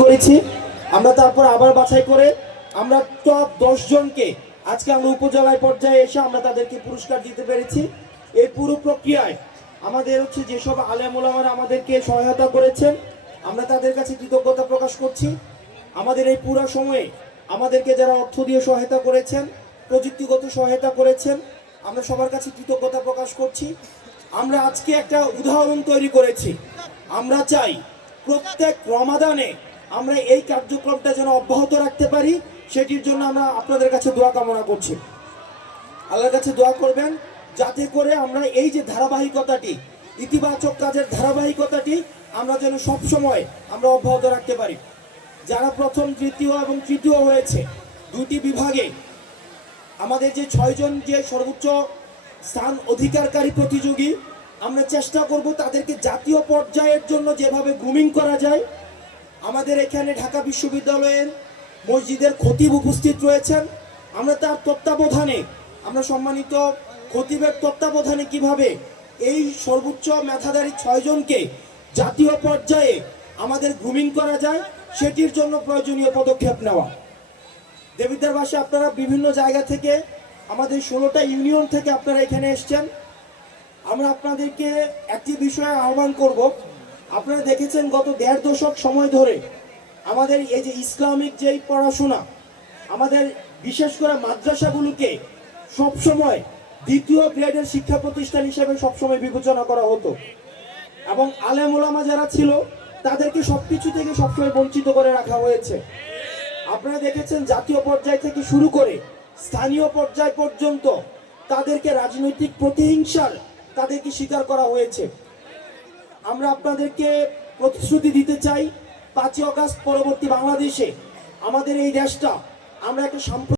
করেছি। আমরা তারপর আবার বাছাই করে আমরা টপ দশ জনকে আজকে আমরা উপজেলায় পর্যায়ে এসে আমরা তাদেরকে পুরস্কার দিতে পেরেছি। এই পুরো প্রক্রিয়ায় আমাদের হচ্ছে যেসব আলেম ওলামারা আমাদেরকে সহায়তা করেছেন, আমরা তাদের কাছে কৃতজ্ঞতা প্রকাশ করছি। আমাদের এই পুরো সময়ে আমাদেরকে যারা অর্থ দিয়ে সহায়তা করেছেন, প্রযুক্তিগত সহায়তা করেছেন, আমরা সবার কাছে কৃতজ্ঞতা প্রকাশ করছি। আমরা আজকে একটা উদাহরণ তৈরি করেছি। আমরা চাই প্রত্যেক রমাদানে আমরা এই কার্যক্রমটা যেন অব্যাহত রাখতে পারি, সেটির জন্য আমরা আপনাদের কাছে দোয়া কামনা করছি। আল্লাহর কাছে দোয়া করবেন, যাতে করে আমরা এই যে ধারাবাহিকতাটি, ইতিবাচক কাজের ধারাবাহিকতাটি আমরা যেন সব সময় আমরা অব্যাহত রাখতে পারি। যারা প্রথম তৃতীয় এবং তৃতীয় হয়েছে দুটি বিভাগে, আমাদের যে ছয়জন যে সর্বোচ্চ স্থান অধিকারকারী প্রতিযোগী, আমরা চেষ্টা করব তাদেরকে জাতীয় পর্যায়ের জন্য যেভাবে গ্রুমিং করা যায় আমাদের এখানে ঢাকা বিশ্ববিদ্যালয়ের মসজিদের খতিব উপস্থিত রয়েছেন। আমরা তার তত্ত্বাবধানে, আমরা সম্মানিত খতিবের তত্ত্বাবধানে কীভাবে এই সর্বোচ্চ মেধাধারী ছয়জনকে জাতীয় পর্যায়ে আমাদের গ্রুমিং করা যায়, সেটির জন্য প্রয়োজনীয় পদক্ষেপ নেওয়া। দেবিদ্বারবাসী আপনারা বিভিন্ন জায়গা থেকে, আমাদের ষোলোটা ইউনিয়ন থেকে আপনারা এখানে এসছেন। আমরা আপনাদেরকে একটি বিষয়ে আহ্বান করব। আপনারা দেখেছেন গত দেড় দশক সময় ধরে আমাদের এই যে ইসলামিক যেই পড়াশোনা, আমাদের বিশেষ করে মাদ্রাসাগুলোকে সবসময় দ্বিতীয় গ্রেডের শিক্ষা প্রতিষ্ঠান হিসেবে সবসময় বিবেচনা করা হতো। এবং আলেম ওলামা যারা ছিল, তাদেরকে সবকিছু থেকে সবসময় বঞ্চিত করে রাখা হয়েছে। আপনারা দেখেছেন জাতীয় পর্যায় থেকে শুরু করে স্থানীয় পর্যায় পর্যন্ত তাদেরকে রাজনৈতিক প্রতিহিংসার তাদেরকে স্বীকার করা হয়েছে। আমরা আপনাদেরকে প্রতিশ্রুতি দিতে চাই, পাঁচই অগাস্ট পরবর্তী বাংলাদেশে আমাদের এই দেশটা, আমরা একটা সাম্প্রদায়িক